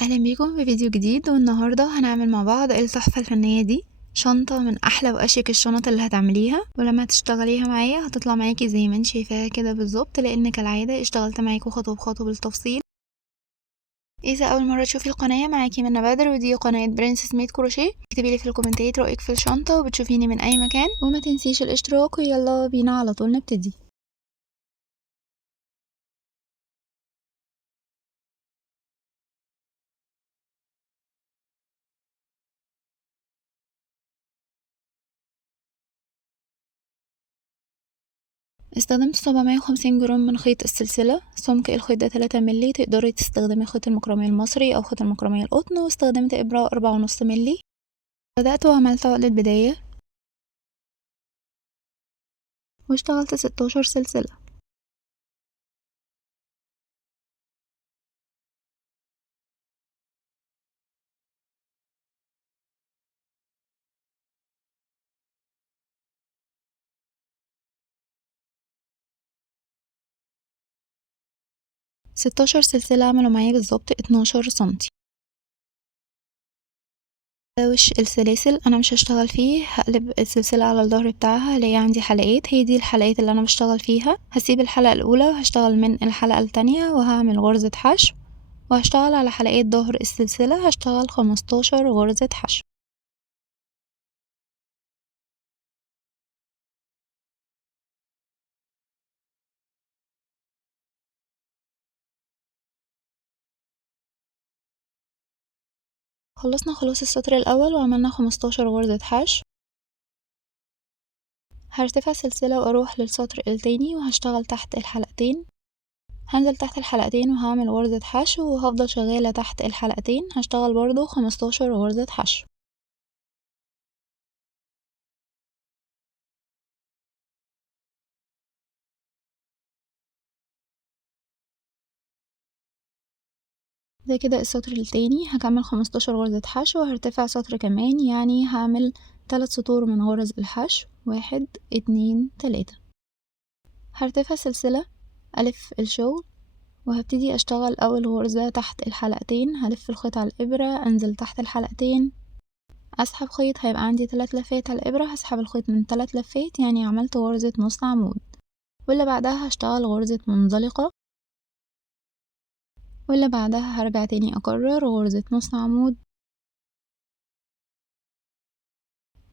اهلا بيكم في فيديو جديد، والنهارده هنعمل مع بعض التحفه الفنيه دي. شنطه من احلى واشيك الشنط اللي هتعمليها، ولما تشتغليها معايا هتطلع معاكي زي ما انت شايفاها كده بالظبط، لان كالعاده اشتغلت معاكم خطوه بخطوه بالتفصيل. اذا اول مره تشوفي القناه، معاكي من بدر، ودي قناه برنسس ميد كروشيه. اكتبي لي في الكومنتات رايك في الشنطه وبتشوفيني من اي مكان، وما تنسيش الاشتراك، ويلا بينا على طول نبتدي. استخدمت 750 جرام من خيط السلسلة. سمك الخيط ده 3 ملي. تقدري تستخدمي خيط المكرمية المصري أو خيط المكرمية القطن، واستخدمت إبرة 4.5 ملي. بدأت وعملت عقدة بداية، واشتغلت 16 سلسلة. 16 سلسلة عملوا معايا بالظبط 12 سنتي. ده وش السلاسل. أنا مش هشتغل فيه، هقلب السلسلة على الظهر بتاعها. هلاقي عندي حلقات، هي دي الحلقات اللي أنا بشتغل فيها. هسيب الحلقة الأولى وهشتغل من الحلقة التانية، وهعمل غرزة حشو، وهشتغل على حلقات ظهر السلسلة. هشتغل 15 غرزة حشو. خلصنا خلاص السطر الأول وعملنا 15 غرزة حشو. هرتفع سلسلة وأروح للسطر التاني، وهشتغل تحت الحلقتين. هنزل تحت الحلقتين وهعمل غرزة حشو، وهفضل شغالة تحت الحلقتين. هشتغل برضو 15 غرزة حشو. ده كده السطر التاني. هكمل 15 غرزة حشو، وهرتفع سطر كمان، يعني هعمل 3 سطور من غرز الحشو. 1 2 3. هرتفع سلسلة، ألف الشغل، وهبتدي اشتغل اول غرزة تحت الحلقتين. هلف الخيط على الابرة، انزل تحت الحلقتين، اسحب خيط. هيبقى عندي 3 لفات على الابرة. هسحب الخيط من 3 لفات، يعني عملت غرزة نص عمود. واللي بعدها هشتغل غرزة منزلقة، واللي بعدها هرجع تاني اكرر غرزة نص عمود،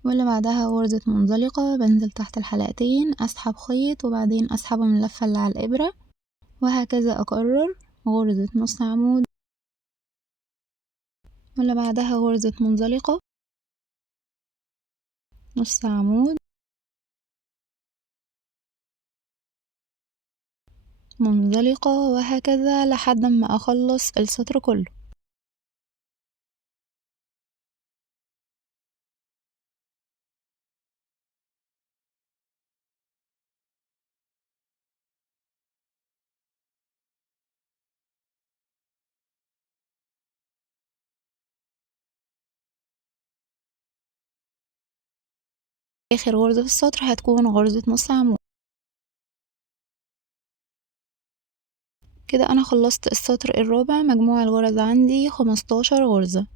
واللي بعدها غرزة منزلقة. بنزل تحت الحلقتين، اسحب خيط، وبعدين اسحبه من اللفة اللي على الابرة، وهكذا اكرر غرزة نص عمود، واللي بعدها غرزة منزلقة، نص عمود، منزلقة، وهكذا لحد ما اخلص السطر كله. اخر غرزة في السطر هتكون غرزة نص عمود. كده انا خلصت السطر الرابع. مجموع الغرز عندي 15 غرزة.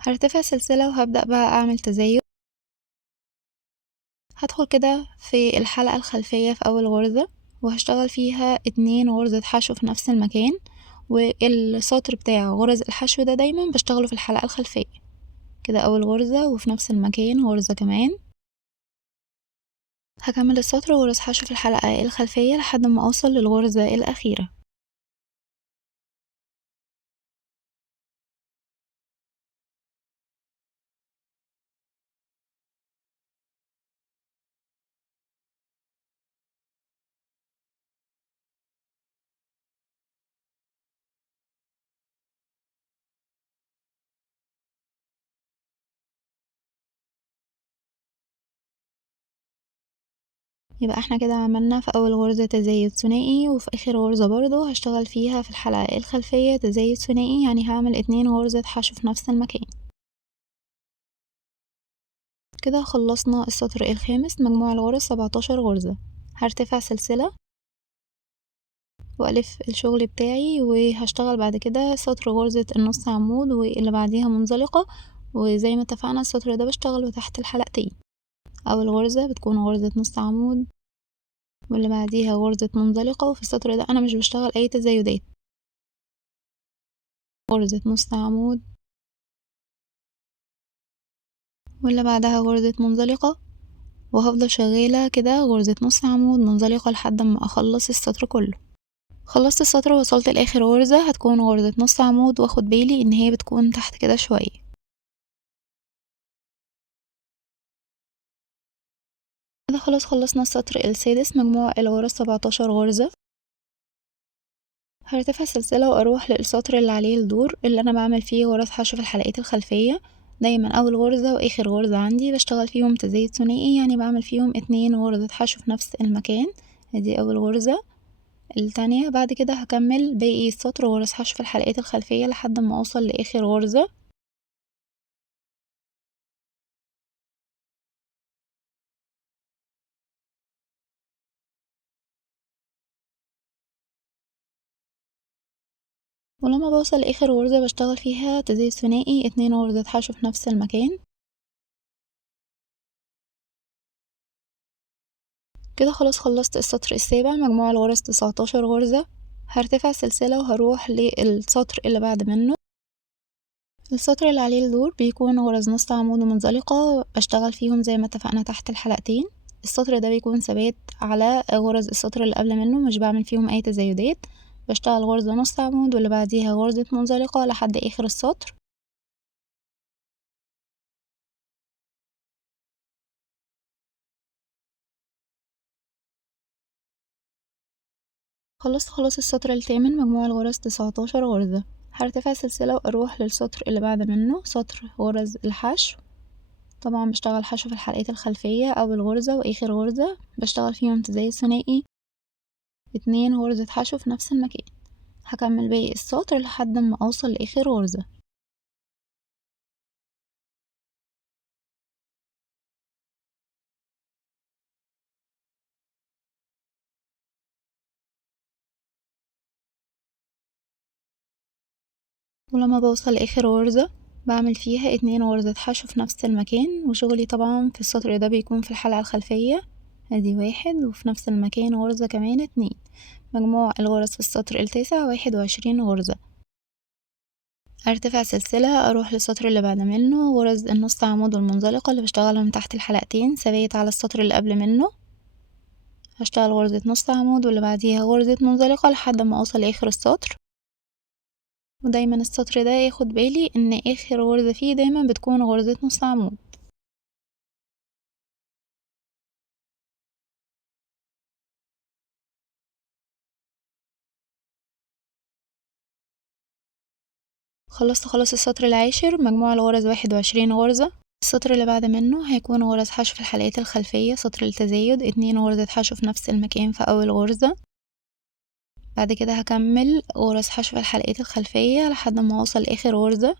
هرتفع سلسلة وهبدأ بقى اعمل تزايد. هدخل كده في الحلقة الخلفية في اول غرزة، وهشتغل فيها 2 غرزة حشو في نفس المكان. والسطر بتاع غرز الحشو ده دايما بشتغله في الحلقة الخلفية. كده اول غرزة، وفي نفس المكان غرزة كمان. هكمل السطر غرز حشو في الحلقة الخلفية لحد ما اوصل للغرزة الاخيرة. يبقى احنا كده عملنا في اول غرزة تزايد ثنائي، وفي اخر غرزة برضو هشتغل فيها في الحلقة الخلفية تزايد ثنائي، يعني هعمل 2 غرزة حشو في نفس المكان. كده خلصنا السطر الخامس. مجموع الغرز 17 غرزة. هرتفع سلسلة وألف الشغل بتاعي، وهشتغل بعد كده سطر غرزة النص عمود واللي بعديها منزلقة، وزي ما اتفقنا السطر ده بشتغله تحت الحلقتين. أول غرزة بتكون غرزة نص عمود واللي بعديها غرزة منزلقة، وفي السطر ده أنا مش بشتغل أي تزايدات. غرزة نص عمود واللي بعدها غرزة منزلقة، وهفضل شغالة كده غرزة نص عمود منزلقة لحد ما أخلص السطر كله. خلصت السطر ووصلت لآخر غرزة هتكون غرزة نص عمود، واخد بالي ان هي بتكون تحت كده شوية. كده خلاص خلصنا السطر السادس، مجموع الغرز 17 غرزة. هرتفع سلسلة واروح للسطر اللي عليه الدور اللي انا بعمل فيه غرز حشو في الحلقات الخلفية. دايما اول غرزة واخر غرزة عندي بشتغل فيهم تزايد ثنائي، يعني بعمل فيهم 2 غرزة حشو في نفس المكان. ادي اول غرزة. التانية بعد كده هكمل باقي السطر غرز حشو في الحلقات الخلفية لحد ما اوصل لاخر غرزة. ولما بوصل لاخر غرزة بشتغل فيها تزايد ثنائي 2 غرزة حشو في نفس المكان. كده خلاص خلصت السطر السابع، مجموع الغرز 19 غرزة. هرتفع سلسلة وهروح للسطر اللي بعد منه. السطر اللي عليه الدور بيكون غرز نص عمود ومنزلقة، بشتغل فيهم زي ما اتفقنا تحت الحلقتين. السطر ده بيكون ثبات على غرز السطر اللي قبل منه، مش بعمل فيهم اي تزايدات. بشتغل غرزة نص عمود واللي بعديها غرزة منزلقة لحد اخر السطر. خلصت خلاص السطر الثامن، مجموع الغرز 19 غرزة. هرتفع سلسلة واروح للسطر اللي بعد منه، سطر غرز الحشو. طبعا بشتغل حشو في الحلقات الخلفية، اول غرزة واخر غرزة بشتغل فيهم تزايد ثنائي 2 غرزة حشو في نفس المكان. هكمل باقي السطر لحد ما اوصل لاخر غرزة. ولما بوصل لاخر غرزة بعمل فيها 2 غرزة حشو في نفس المكان، وشغلي طبعا في السطر ده بيكون في الحلقة الخلفية. ادي 1 وفي نفس المكان غرزة كمان 2. مجموع الغرز في السطر التاسع 21 غرزة. ارتفع سلسلة اروح للسطر اللي بعد منه، غرز النص عمود والمنزلقة اللي بشتغلهم تحت الحلقتين ثبات على السطر اللي قبل منه. هشتغل غرزة نص عمود واللي بعديها غرزة منزلقة لحد ما اوصل لاخر السطر. ودايما السطر ده ياخد بالي ان اخر غرزة فيه دايما بتكون غرزة نص عمود. خلصت خلاص السطر العاشر، مجموع الغرز 21 غرزة. السطر اللي بعد منه هيكون غرز حشو في الحلقات الخلفية، سطر التزايد 2 غرزة حشو في نفس المكان في اول غرزة. بعد كده هكمل غرز حشو في الحلقات الخلفية لحد ما اوصل اخر غرزة.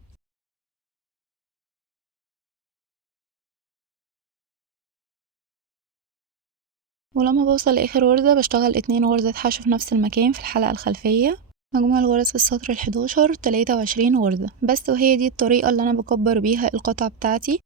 ولما بوصل لاخر غرزة بشتغل 2 غرزة حشو في نفس المكان في الحلقة الخلفية. مجموع الغرز في السطر ال11 23 غرزة بس، وهي دي الطريقة اللي انا بكبر بيها القطعة بتاعتي.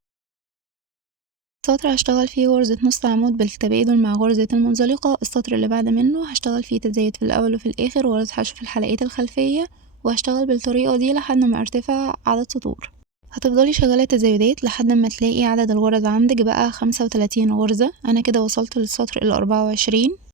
سطر هشتغل فيه غرزة نص عمود بالتبادل مع غرزة المنزلقة. السطر اللي بعد منه هشتغل فيه تزايد في الاول وفي الاخر غرز حشو في الحلقات الخلفية، وهشتغل بالطريقة دي لحد ما ارتفع عدد سطور. هتفضلي شغالة تزايدات لحد ما تلاقي عدد الغرز عندك بقى 35 غرزة. انا كده وصلت للسطر ال24.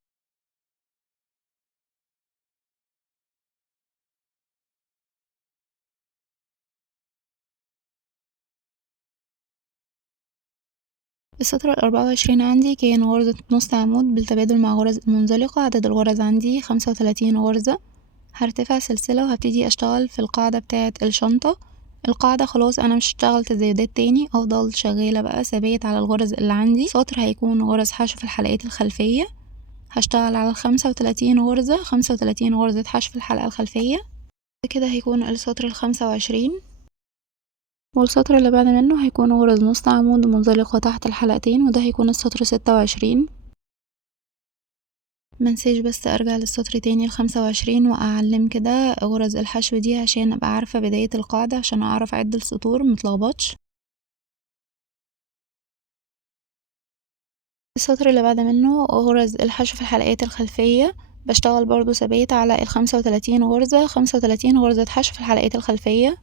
السطر ال24 عندي كان غرزة نص عمود بالتبادل مع غرز المنزلقة. عدد الغرز عندي 35 غرزة. هرتفع سلسلة وهبتدي اشتغل في القاعدة بتاعة الشنطة. القاعدة خلاص انا مش هشتغل تزايدات تاني، افضل شغالة بقى ثبات على الغرز اللي عندي. سطر هيكون غرز حشو في الحلقات الخلفية. هشتغل على 35 غرزة، 35 غرزة حشو في الحلقة الخلفية. كده هيكون السطر ال25. والسطر اللي بعد منه هيكون غرز نص عمود منزلقة تحت الحلقتين، وده هيكون السطر 26. منساش بس ارجع للسطر تاني ال25 واعلم كده غرز الحشو دي عشان ابقى عارفة بداية القاعدة عشان اعرف اعد السطور متلخبطش. السطر اللي بعد منه غرز الحشو في الحلقات الخلفية، بشتغل برضو ثبات على ال35 غرزة، 35 غرزة حشو في الحلقات الخلفية.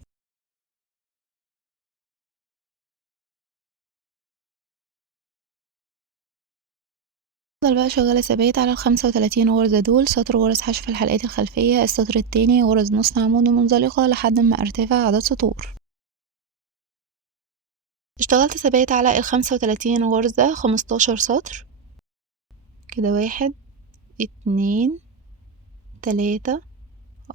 افضل بقى شغالة ثبات على ال35 غرزة دول، سطر غرز حشو في الحلقات الخلفية، السطر التاني غرز نص عمود ومنزلقة لحد ما ارتفع عدد سطور. اشتغلت ثبات على ال35 غرزة 15 سطر كده، 1 2 3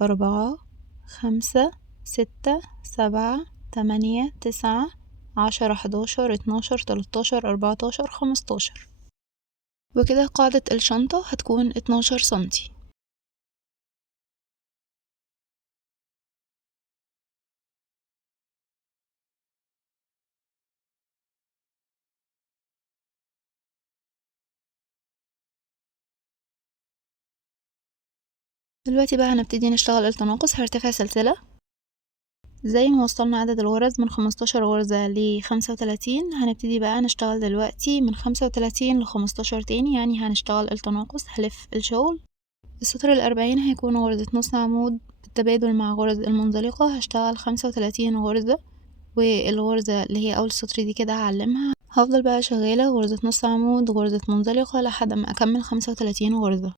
4 5 6 7 8 9 10 11 12 13 14 15. وكده قاعدة الشنطة هتكون 12 سنتي. دلوقتي بقى هنبتدي نشتغل التناقص. هرتفع سلسلة زي ما وصلنا عدد الغرز من 15 غرزة ل35، هنبتدي بقى نشتغل دلوقتي من 35 ل15 تاني، يعني هنشتغل التناقص. هلف الشغل. السطر ال40 هيكون غرزة نص عمود بالتبادل مع غرز المنزلقة، هشتغل 35 غرزة، والغرزة اللي هي أول سطر دي كده هعلمها. هفضل بقى شغالة غرزة نص عمود غرزة منزلقة لحد ما أكمل 35 غرزة.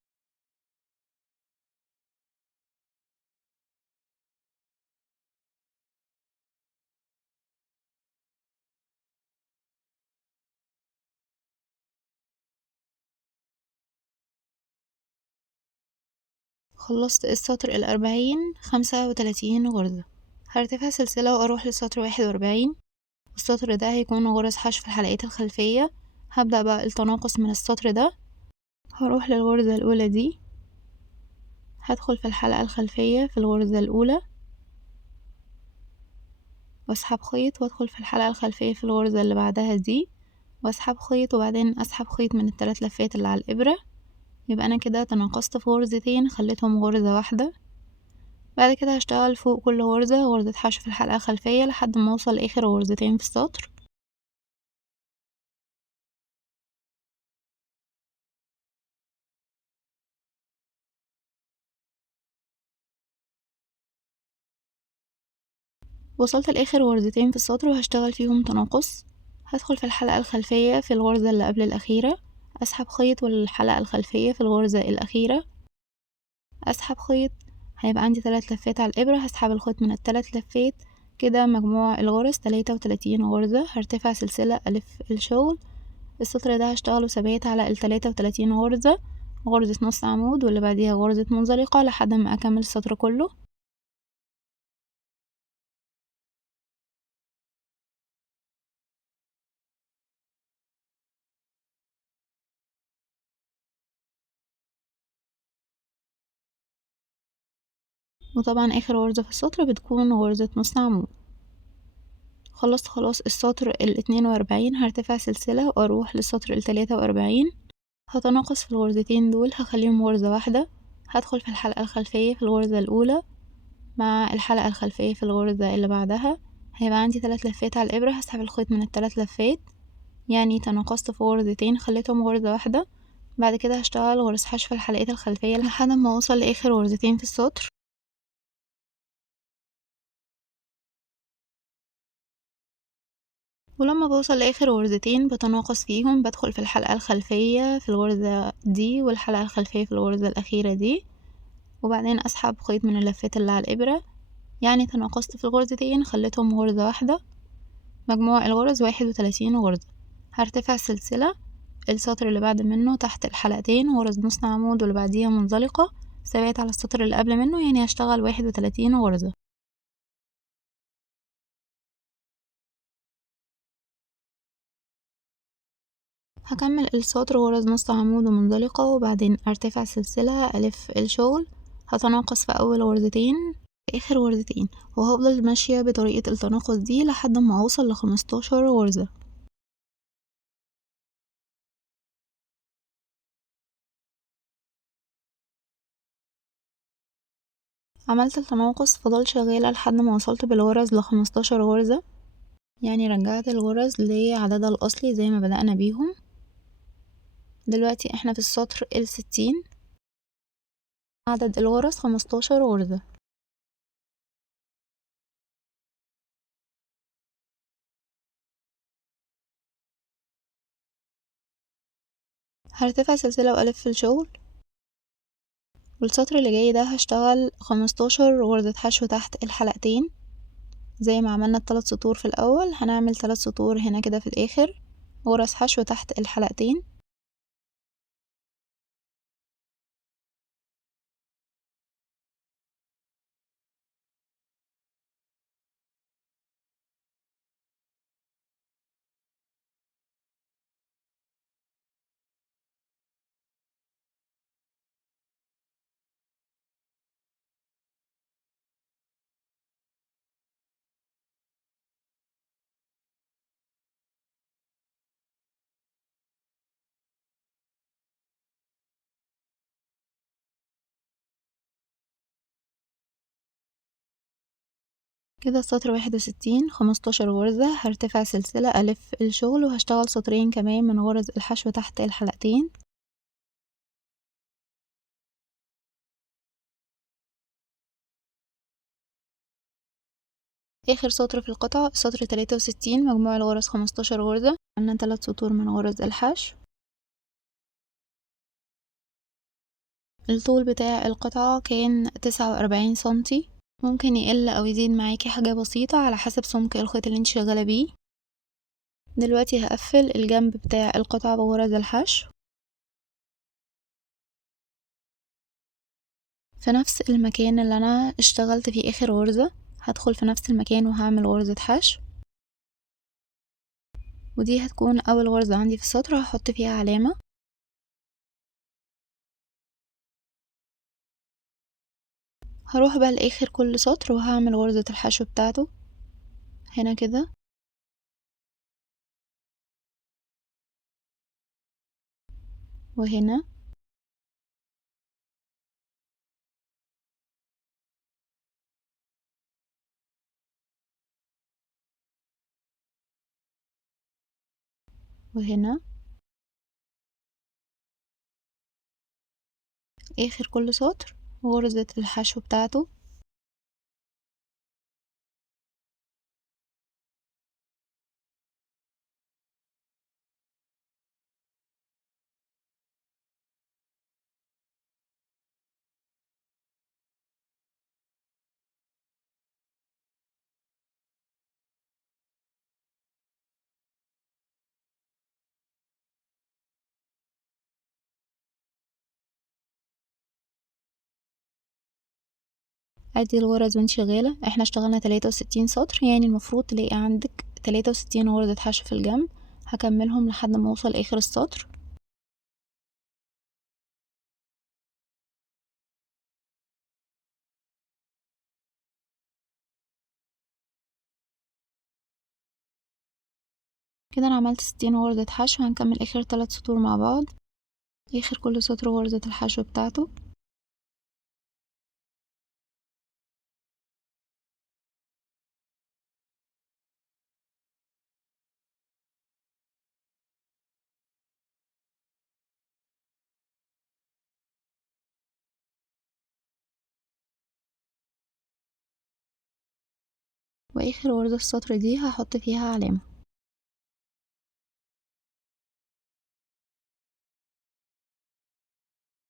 خلصت السطر ال40، 35 غرزة. هرتفع سلسلة وأروح للسطر 41. السطر ده هيكون غرز حشو في الحلقات الخلفية. هبدأ بقى التناقص من السطر ده. هروح للغرزة الأولى دي، هدخل في الحلقة الخلفية في الغرزة الأولى واسحب خيط، وادخل في الحلقة الخلفية في الغرزة اللي بعدها دي واسحب خيط، وبعدين اسحب خيط من الثلاث لفات اللي على الإبرة. يبقى أنا كده تناقصت في غرزتين خليتهم غرزة واحدة. بعد كده هشتغل فوق كل غرزة غرزة حشو في الحلقة الخلفية لحد ما اوصل لآخر غرزتين في السطر. وصلت لآخر غرزتين في السطر وهشتغل فيهم تناقص. هدخل في الحلقة الخلفية في الغرزة اللي قبل الأخيرة، أسحب خيط والحلقة الخلفية في الغرزة الأخيرة، أسحب خيط. هيبقى عندي 3 لفات على الإبرة، هسحب الخيط من ال3 لفات كده، مجموع الغرز 33 غرزة. هرتفع سلسلة ألف الشغل. السطر ده هشتغله ثبات على ال33 غرزة، غرزة نص عمود واللي بعديها غرزة منزلقة لحد ما أكمل السطر كله. وطبعا آخر غرزة في السطر بتكون غرزة نص عمود. خلصت خلاص السطر ال42. هرتفع سلسلة وأروح للسطر ال43. هتناقص في الغرزتين دول، هخليهم غرزة واحدة. هدخل في الحلقة الخلفية في الغرزة الأولى مع الحلقة الخلفية في الغرزة اللي بعدها. هيبقى عندي 3 لفات على الإبرة، هسحب الخيط من ال3 لفات، يعني تناقصت في غرزتين خليتهم غرزة واحدة. بعد كده هشتغل غرز حشو في الحلقات الخلفية لحد ما اوصل لاخر غرزتين في السطر. ولما بوصل لاخر غرزتين بتناقص فيهم، بدخل في الحلقة الخلفية في الغرزة دي والحلقة الخلفية في الغرزة الأخيرة دي، وبعدين اسحب خيط من اللفات اللي على الإبرة، يعني تناقصت في الغرزتين خليتهم غرزة واحدة. مجموع الغرز 31 غرزة. هرتفع سلسلة. السطر اللي بعد منه تحت الحلقتين غرز نص عمود واللي بعديها منزلقة، ثبات على السطر اللي قبل منه، يعني هشتغل 31 غرزة. هكمل السطر غرز نص عمود ومنزلقة، وبعدين ارتفع سلسلة ألف الشغل. هتناقص في أول غرزتين آخر غرزتين، وهفضل ماشية بطريقة التناقص دي لحد ما أوصل ل15 غرزة. عملت التناقص، فضلت شغالة لحد ما وصلت بالغرز ل15 غرزة، يعني رجعت الغرز لعددها الأصلي زي ما بدأنا بيهم. دلوقتي احنا في السطر ال60، عدد الغرز 15 غرزة. هرتفع سلسلة وألف في الشغل، والسطر اللي جاي ده هشتغل 15 غرزة حشو تحت الحلقتين زي ما عملنا ال3 سطور في الأول. هنعمل 3 سطور هنا كده في الآخر، غرز حشو تحت الحلقتين. كده السطر 61، 15 غرزة. هرتفع سلسلة ألف الشغل وهشتغل سطرين كمان من غرز الحشو تحت الحلقتين. آخر سطر في القطعة السطر 63، مجموع الغرز 15 غرزة. عملنا 3 سطور من غرز الحشو. الطول بتاع القطعة كان 49 سنتي، ممكن يقل أو يزيد معاكي حاجة بسيطة على حسب سمك الخيط اللي انت شغالة بيه. دلوقتي هقفل الجنب بتاع القطعة بغرز الحشو في نفس المكان اللي انا اشتغلت فيه اخر غرزة. هدخل في نفس المكان وهعمل غرزة حشو، ودي هتكون اول غرزة عندي في السطر، هحط فيها علامة. هروح بقى لاخر كل سطر وهعمل غرزة الحشو بتاعته هنا كده، وهنا، وهنا. اخر كل سطر غرزة الحشو بتاعته. ادي الغرز وانت شغالة. احنا اشتغلنا 63 سطر، يعني المفروض تلاقي عندك 63 غرزة حشو في الجنب. هكملهم لحد ما اوصل اخر السطر. كده انا عملت 60 غرزة حشو. هنكمل اخر 3 سطور مع بعض. اخر كل سطر غرزة الحشو بتاعته. واخر غرزة في السطر دي هحط فيها علامة.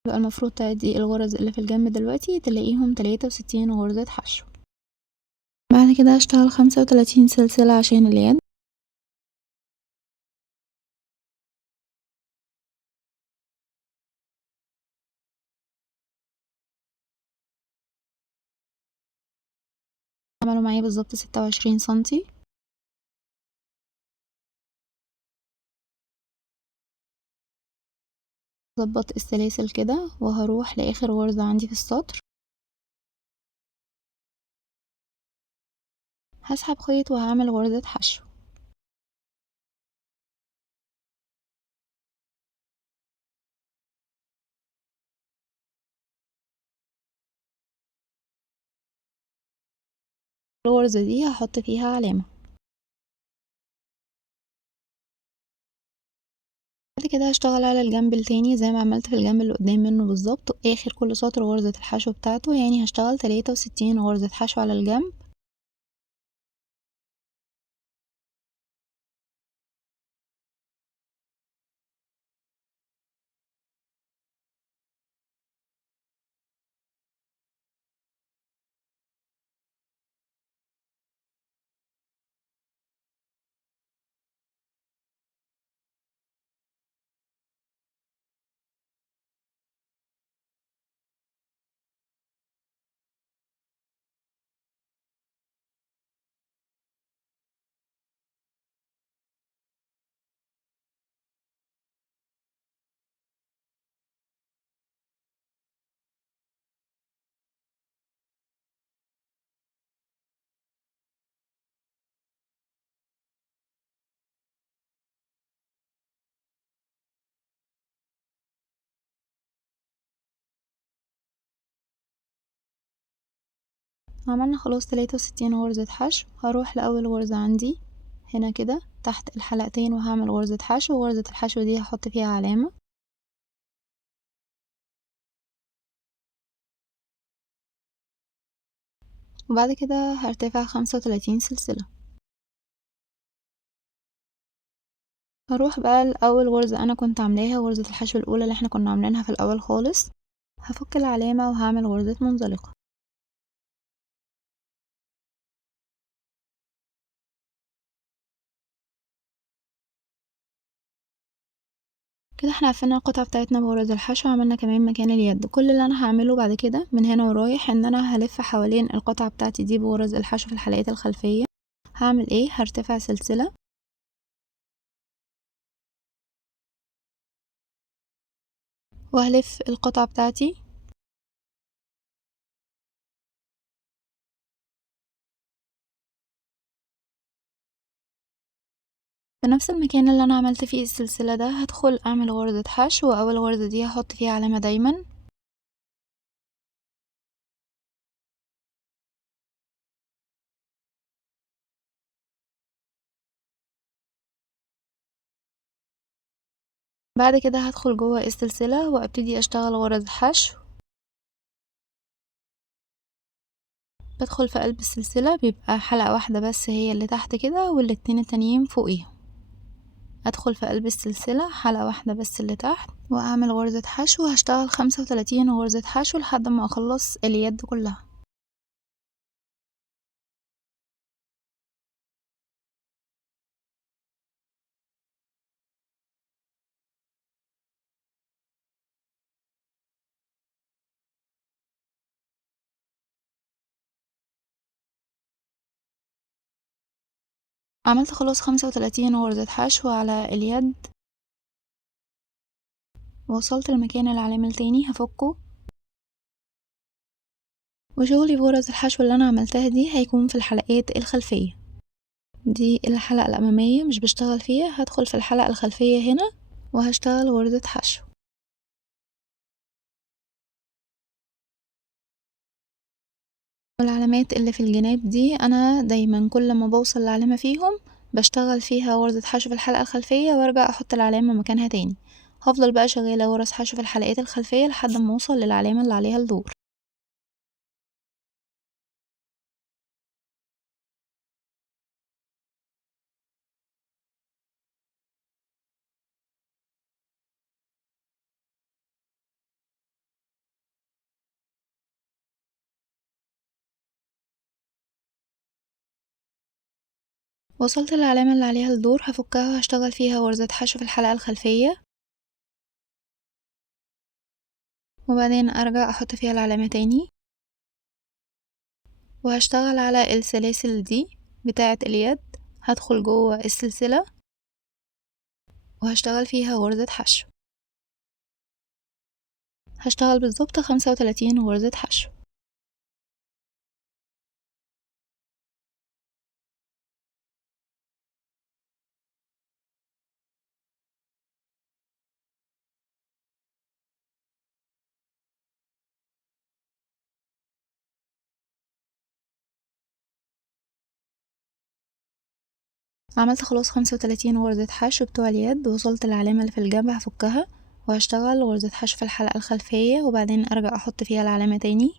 يبقى المفروض تعدي الغرز اللي في الجنب دلوقتي تلاقيهم 63 غرزة حشو. بعد كده هشتغل 35 سلسلة عشان اليد. عملوا معايا بالظبط 26 سنتي. ظبط السلاسل كده وهروح لاخر غرزة عندي في السطر. هسحب خيط وهعمل غرزة حشو. الغرزة دي هحط فيها علامة. بعد كده هشتغل على الجنب التاني زي ما عملت في الجنب اللي قدام منه بالظبط، واخر كل سطر غرزة الحشو بتاعته، يعني هشتغل 63 غرزة حشو على الجنب. عملنا خلاص 63 غرزة حشو. هروح لأول غرزة عندي هنا كده تحت الحلقتين، وهعمل غرزة حشو، وغرزة الحشو دي هحط فيها علامة. وبعد كده هرتفع 35 سلسلة. هروح بقى لأول غرزة أنا كنت عاملاها، غرزة الحشو الأولى اللي احنا كنا عاملينها في الأول خالص. هفك العلامة وهعمل غرزة منزلقة. كده احنا قفلنا القطعة بتاعتنا بغرز الحشو، عملنا كمان مكان اليد. كل اللي انا هعمله بعد كده من هنا ورايح ان انا هلف حوالين القطعة بتاعتي دي بغرز الحشو في الحلقات الخلفية. هعمل ايه؟ هرتفع سلسلة وهلف القطعة بتاعتي في نفس المكان اللي انا عملت فيه السلسلة ده. هدخل اعمل غرزة حشو، واول غرزة دي هحط فيها علامة دايما. بعد كده هدخل جوه السلسلة وابتدي اشتغل غرز حشو. بدخل في قلب السلسلة، بيبقى حلقة واحدة بس هي اللي تحت كده، والاتنين التانيين فوقيها. ادخل في قلب السلسلة حلقة واحدة بس اللي تحت، واعمل غرزة حشو. هشتغل 35 غرزة حشو لحد ما اخلص اليد كلها. عملت خلاص 35 غرزة حشو على اليد. وصلت لمكان العلامة التاني هفكه، وشغلي بغرز الحشو اللي انا عملتها دي هيكون في الحلقات الخلفية. دي الحلقة الأمامية مش بشتغل فيها، هدخل في الحلقة الخلفية هنا وهشتغل غرزة حشو. والعلامات اللي في الجناب دي انا دايما كل ما بوصل لعلامة فيهم بشتغل فيها غرزة حشو في الحلقة الخلفية، وارجع احط العلامة مكانها تاني. هفضل بقى شغالة غرز حشو في الحلقات الخلفية لحد ما اوصل للعلامة اللي عليها الدور. وصلت للعلامة اللي عليها الدور هفكها وهشتغل فيها غرزة حشو في الحلقة الخلفية، وبعدين ارجع احط فيها العلامة تاني، وهشتغل على السلاسل دي بتاعة اليد. هدخل جوه السلسلة وهشتغل فيها غرزة حشو. هشتغل بالظبط 35 غرزة حشو. عملت خلاص 35 غرزة حشو بتوع اليد، وصلت العلامة اللي في الجنب هفكها وهشتغل غرزة حشو في الحلقة الخلفية، وبعدين ارجع احط فيها العلامة تاني،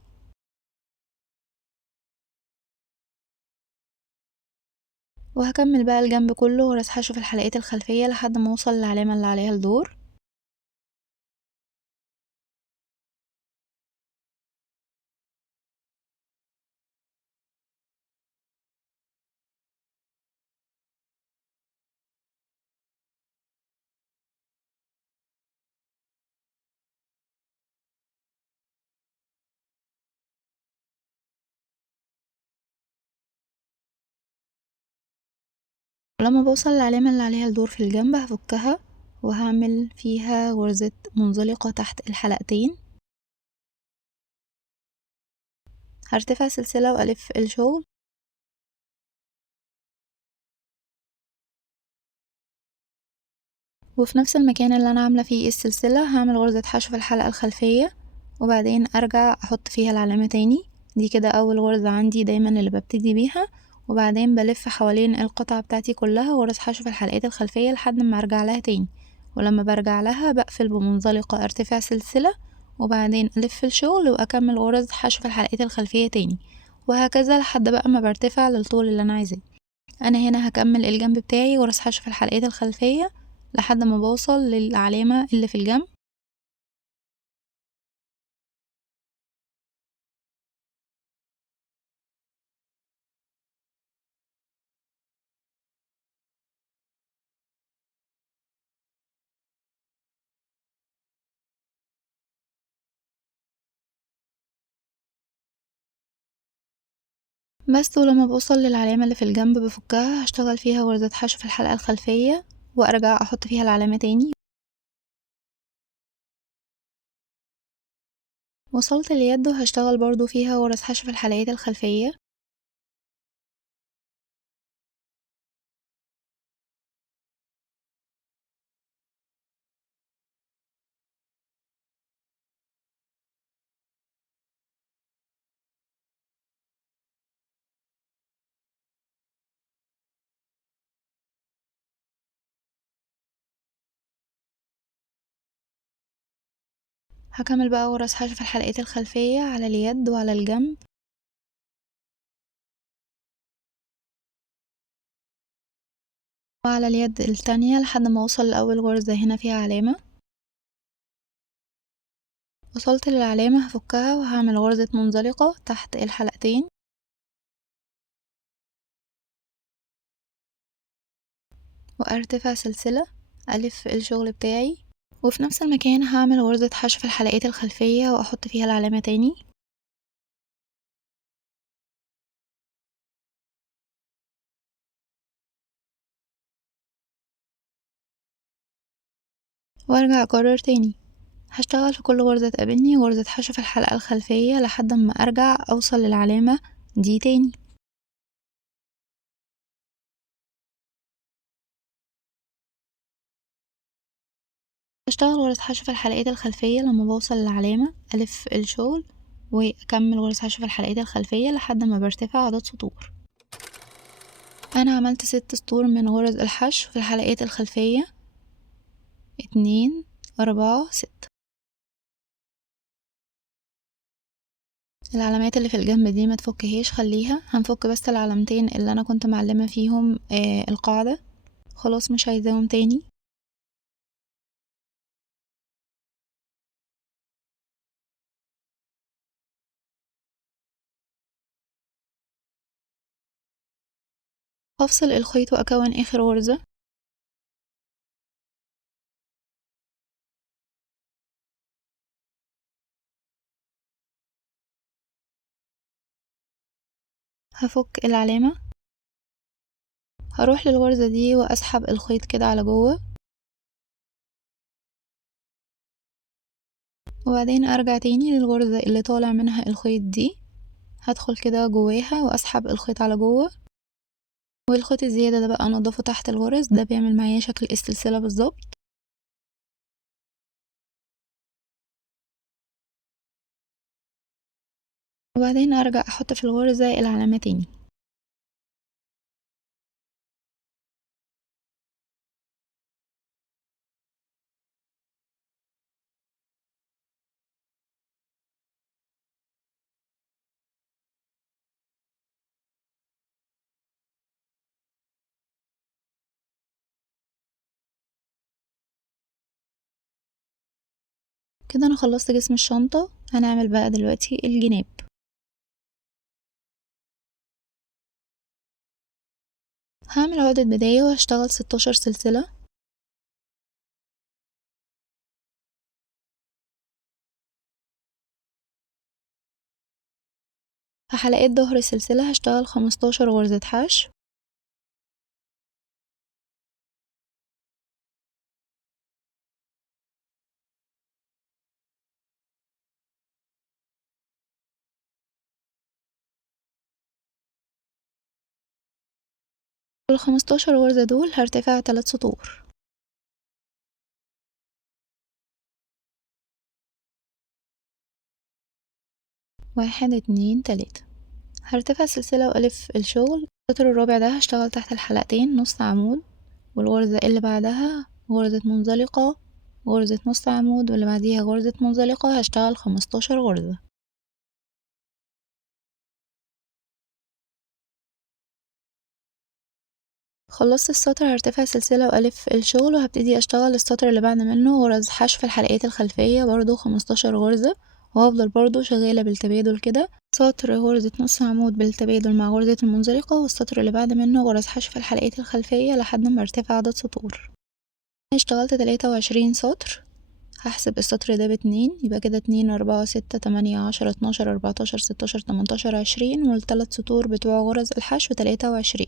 وهكمل بقى الجنب كله غرز حشو في الحلقات الخلفية لحد ما اوصل للعلامة اللي عليها الدور. ولما بوصل للعلامة اللي عليها الدور في الجنب هفكها وهعمل فيها غرزة منزلقة تحت الحلقتين، هرتفع سلسلة والف الشغل، وفي نفس المكان اللي انا عاملة فيه السلسلة هعمل غرزة حشو في الحلقة الخلفية، وبعدين ارجع احط فيها العلامة تاني. دي كده اول غرزة عندي دايما اللي ببتدي بيها، وبعدين بلف حوالين القطعة بتاعتي كلها غرز حشو في الحلقات الخلفية لحد ما ارجع لها تاني، ولما برجع لها بقفل بمنزلقة ارتفع سلسلة، وبعدين الف الشغل واكمل غرز حشو في الحلقات الخلفية تاني، وهكذا لحد بقى ما برتفع للطول اللي انا عايزاه. انا هنا هكمل الجنب بتاعي غرز حشو في الحلقات الخلفية لحد ما بوصل للعلامة اللي في الجنب. بس ولما بوصل للعلامة اللي في الجنب بفكها هشتغل فيها غرزة حشو في الحلقة الخلفية وارجع احط فيها العلامة تاني. وصلت اليد وهشتغل برضو فيها غرز حشو في الحلقات الخلفية. هكمل بقى غرز حشو في الحلقات الخلفية على اليد وعلى الجنب، وعلى اليد التانية لحد ما اوصل لأول غرزة هنا فيها علامة. وصلت للعلامة هفكها وهعمل غرزة منزلقة تحت الحلقتين، وارتفع سلسلة الف الشغل بتاعي، وفي نفس المكان هعمل غرزة حشو في الحلقات الخلفية واحط فيها العلامة تاني. وارجع اكرر تاني، هشتغل في كل غرزة تقابلني غرزة حشو في الحلقة الخلفية لحد ما ارجع اوصل للعلامة دي تاني. هشتغل غرزة حشو في الحلقات الخلفية لما بوصل للعلامة الف الشغل واكمل غرزة حشو في الحلقات الخلفية لحد ما برتفع عدد سطور. انا عملت 6 سطور من غرز الحشو في الحلقات الخلفية، 2 4 6. العلامات اللي في الجنب دي ما تفكهاش، خليها، هنفك بس العلامتين اللي انا كنت معلمة فيهم القاعدة، خلاص مش عايزاهم تاني. هفصل الخيط واكون اخر غرزة، هفك العلامة، هروح للغرزة دي واسحب الخيط كده على جوه، وبعدين ارجع تاني للغرزة اللي طالع منها الخيط دي، هدخل كده جواها واسحب الخيط على جوه، والخيط الزيادة ده بقى انضفه تحت الغرز، ده بيعمل معايا شكل السلسلة بالظبط. وبعدين ارجع احط في الغرزة العلامة تاني. كده انا خلصت جسم الشنطة. هنعمل بقى دلوقتي الجناب. هعمل عقدة بداية وهشتغل 16 سلسلة. في حلقات ظهر السلسلة هشتغل 15 غرزة حشو. ال15 غرزة دول هرتفع 3 سطور. 1 2 3. هرتفع سلسلة وألف الشغل. السطر الرابع ده هشتغل تحت الحلقتين نص عمود، والغرزة اللي بعدها غرزة منزلقة، غرزة نص عمود، واللي بعديها غرزة منزلقة. هشتغل 15 غرزة. خلصت السطر هرتفع سلسلة وألف الشغل، وهبتدي أشتغل السطر اللي بعد منه غرز حشو في الحلقات الخلفية برضو 15 غرزة، وهفضل برضو شغالة بالتبادل كده. سطر غرزة نص عمود بالتبادل مع غرزة المنزلقة، والسطر اللي بعد منه غرز حشو في الحلقات الخلفية لحد ما ارتفع عدد سطور. اشتغلت 23 سطر. هحسب السطر ده ب2، يبقى كده 2 4 6 8 10 12 14 16 18 20، والتلات سطور بتوع غرز الحشو 23.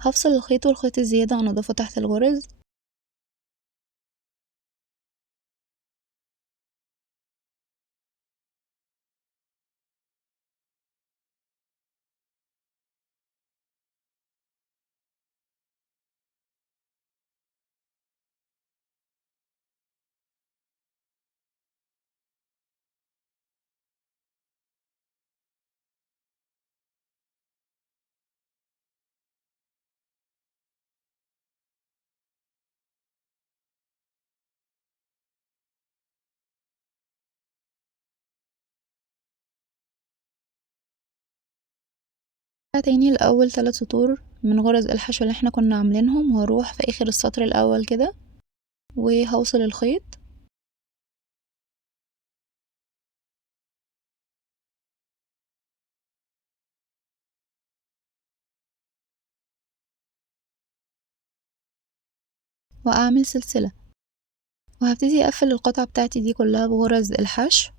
هفصل الخيط والخيط الزيادة انضفه تحت الغرز. تاني الأول 3 سطور من غرز الحشو اللي احنا كنا عاملينهم، وهروح في آخر السطر الأول كده وهوصل الخيط. وأعمل سلسلة، وهبتدي أقفل القطعة بتاعتي دي كلها بغرز الحشو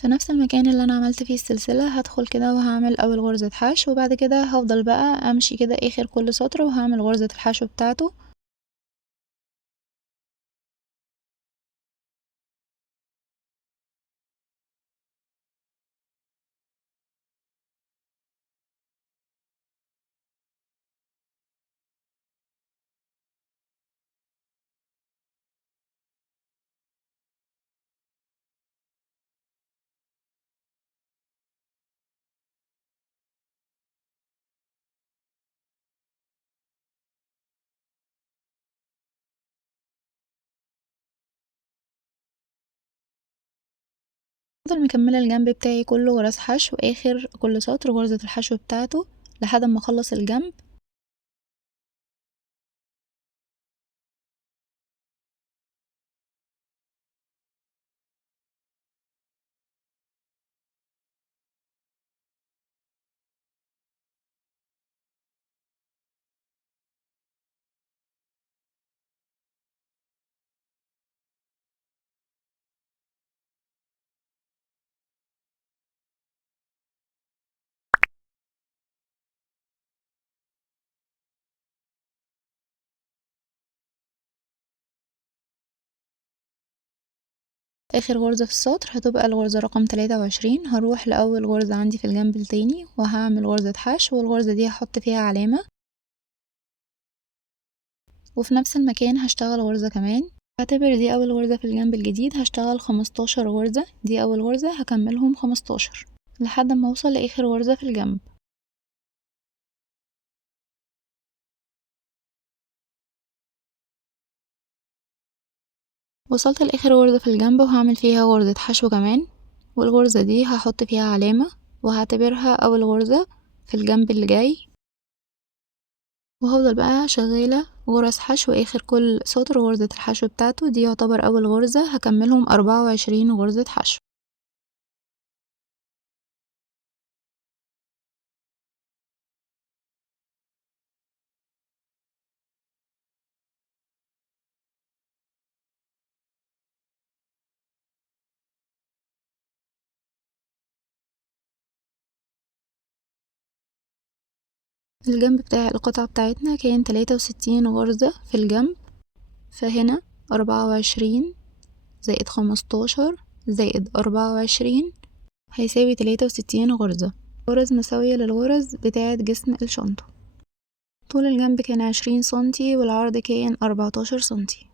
في نفس المكان اللي أنا عملت فيه السلسلة. هدخل كده وهعمل أول غرزة حشو، وبعد كده هفضل بقى أمشي كده آخر كل سطر وهعمل غرزة الحشو بتاعته. هفضل مكملة الجنب بتاعي كله غرز حشو، آخر كل سطر غرزة الحشو بتاعته لحد ما اخلص الجنب. آخر غرزة في السطر هتبقى الغرزة رقم 23. هروح لأول غرزة عندي في الجنب التاني وهعمل غرزة حشو، والغرزة دي هحط فيها علامة، وفي نفس المكان هشتغل غرزة كمان. هعتبر دي أول غرزة في الجنب الجديد. هشتغل 15 غرزة، دي أول غرزة هكملهم 15 لحد ما أوصل لآخر غرزة في الجنب. وصلت لآخر غرزة في الجنب وهعمل فيها غرزة حشو كمان، والغرزة دي هحط فيها علامة وهعتبرها أول غرزة في الجنب اللي جاي، وهفضل بقى شغالة غرز حشو آخر كل سطر غرزة الحشو بتاعته، دي يعتبر أول غرزة، هكملهم 24 غرزة حشو. الجنب بتاع القطعة بتاعتنا كان 63 غرزة في الجنب، فهنا 24 زائد 15 زائد 24 هيساوي 63 غرزة، غرز مساوية للغرز بتاعة جسم الشنطة. طول الجنب كان 20 سنتي والعرض كان 14 سنتي.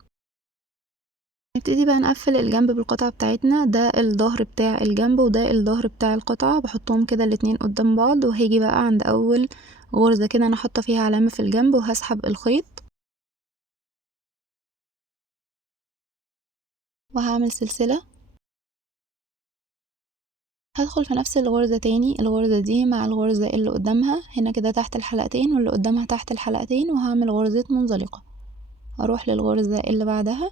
نبتدي بقى نقفل الجنب بالقطعة بتاعتنا، ده الظهر بتاع الجنب وده الظهر بتاع القطعة، بحطهم كده الاتنين قدام بعض، وهاجي بقى عند أول غرزة كده أنا حاطة فيها علامة في الجنب وهسحب الخيط وهعمل سلسلة. هدخل في نفس الغرزة تاني، الغرزة دي مع الغرزة اللي قدامها هنا كده تحت الحلقتين واللي قدامها تحت الحلقتين، وهعمل غرزة منزلقة. هروح للغرزة اللي بعدها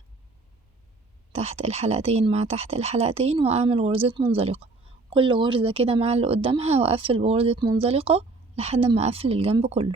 تحت الحلقتين مع تحت الحلقتين وأعمل غرزة منزلقة، كل غرزة كده مع اللي قدامها وأقفل بغرزة منزلقة لحد ما أقفل الجنب كله.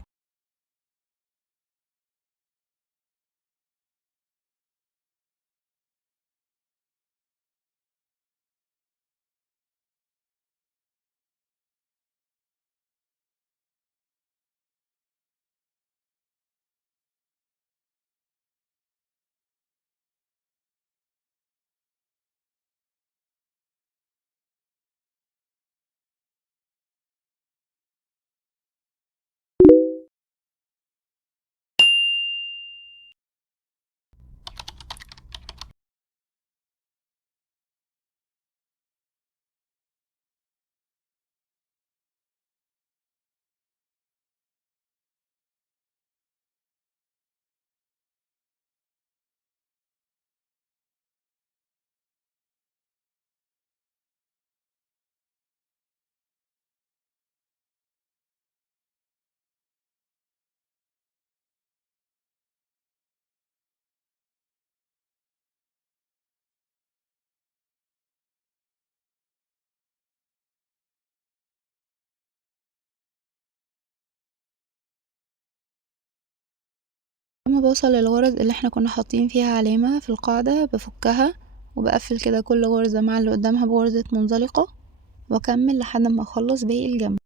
لما بوصل للغرز اللي احنا كنا حاطين فيها علامة في القاعدة بفكها وبقفل كده كل غرزة مع اللي قدامها بغرزة منزلقة واكمل لحد ما اخلص باقي الجنب.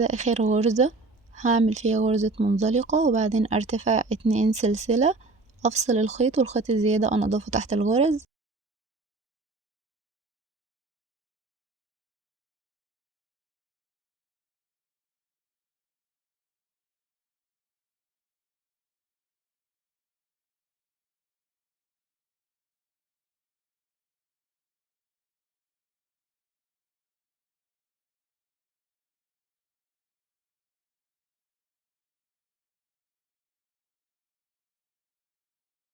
ده اخر غرزة هعمل فيها غرزة منزلقة وبعدين ارتفع 2 سلسلة، افصل الخيط والخيط الزيادة انضفه تحت الغرز.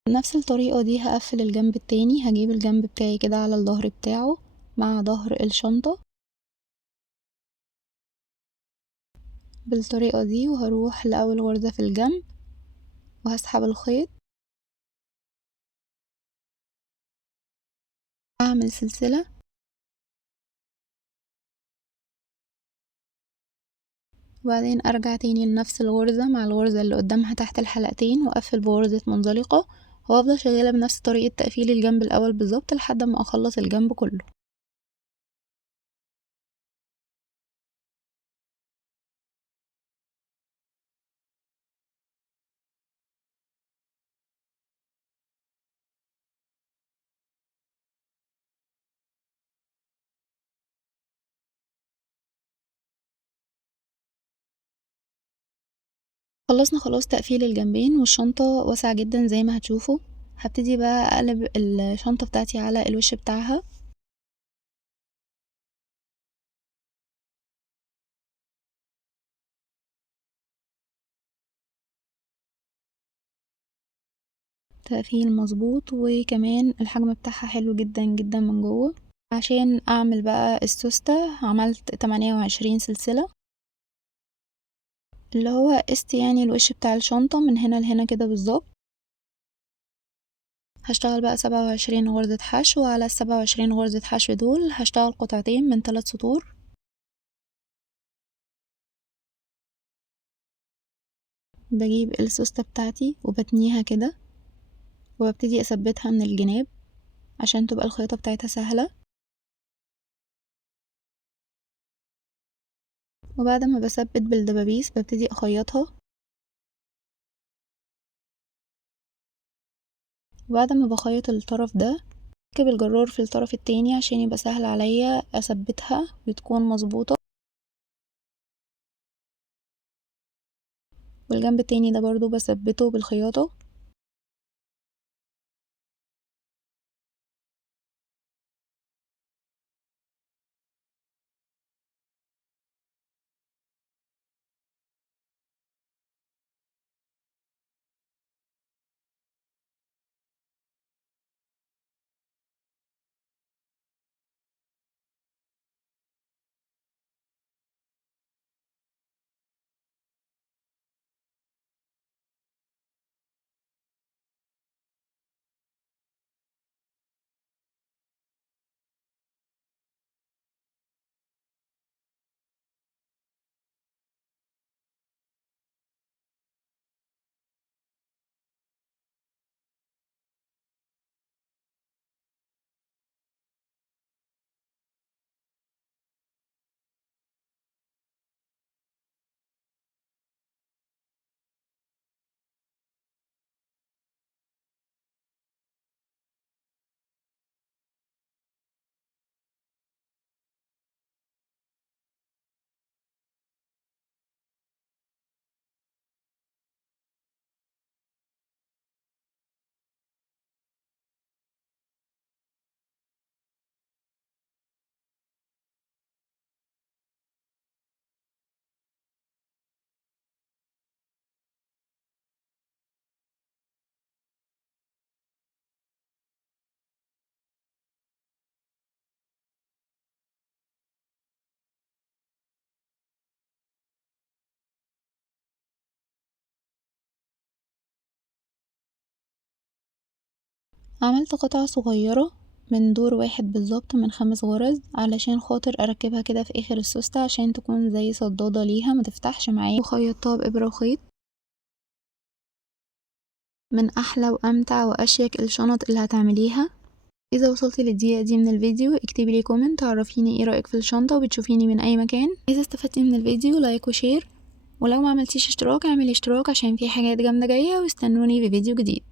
بنفس الطريقة دي هقفل الجنب التاني، هجيب الجنب بتاعي كده على الظهر بتاعه مع ظهر الشنطة بالطريقة دي، وهروح لأول غرزة في الجنب وهسحب الخيط، هعمل سلسلة وبعدين ارجع تاني لنفس الغرزة مع الغرزة اللي قدامها تحت الحلقتين واقفل بغرزة منزلقة، وافضل شغالة بنفس طريقة تقفيل الجنب الاول بالظبط لحد ما اخلص الجنب كله. خلصنا خلاص تقفيل الجنبين والشنطة واسعة جدا زي ما هتشوفوا. هبتدي بقى اقلب الشنطة بتاعتي على الوش بتاعها. تقفيل مظبوط، وكمان الحجم بتاعها حلو جدا جدا من جوه. عشان اعمل بقى السوستة عملت 28 سلسلة، اللي هو قست يعني الوش بتاع الشنطة من هنا لهنا كده بالظبط. هشتغل بقى 27 غرزة حشو، وعلى ال27 غرزة حشو دول هشتغل قطعتين من 3 سطور. بجيب السوستة بتاعتي وبتنيها كده، وببتدي اثبتها من الجناب عشان تبقى الخياطة بتاعتها سهلة. وبعد ما بثبت بالدبابيس ببتدي اخيطها. وبعد ما بخيط الطرف ده بركب الجرار في الطرف التاني عشان يبقى سهل عليا اثبتها وتكون مظبوطة. والجنب التاني ده برضو بثبته بالخياطة. عملت قطعة صغيرة من دور واحد بالظبط من 5 غرز علشان خاطر اركبها كده في اخر السوستة عشان تكون زي صدادة ليها ما تفتحش معايا، وخيطتها بإبرة وخيط. من احلى وامتع واشيك الشنط اللي هتعمليها. اذا وصلتي للدقيقة دي من الفيديو اكتبي لي كومنت عرفيني ايه رأيك في الشنطة وبتشوفيني من اي مكان. اذا استفدتي من الفيديو لايك وشير، ولو ما عملتيش اشتراك اعملي اشتراك عشان في حاجات جامدة جاية، واستنوني في فيديو جديد.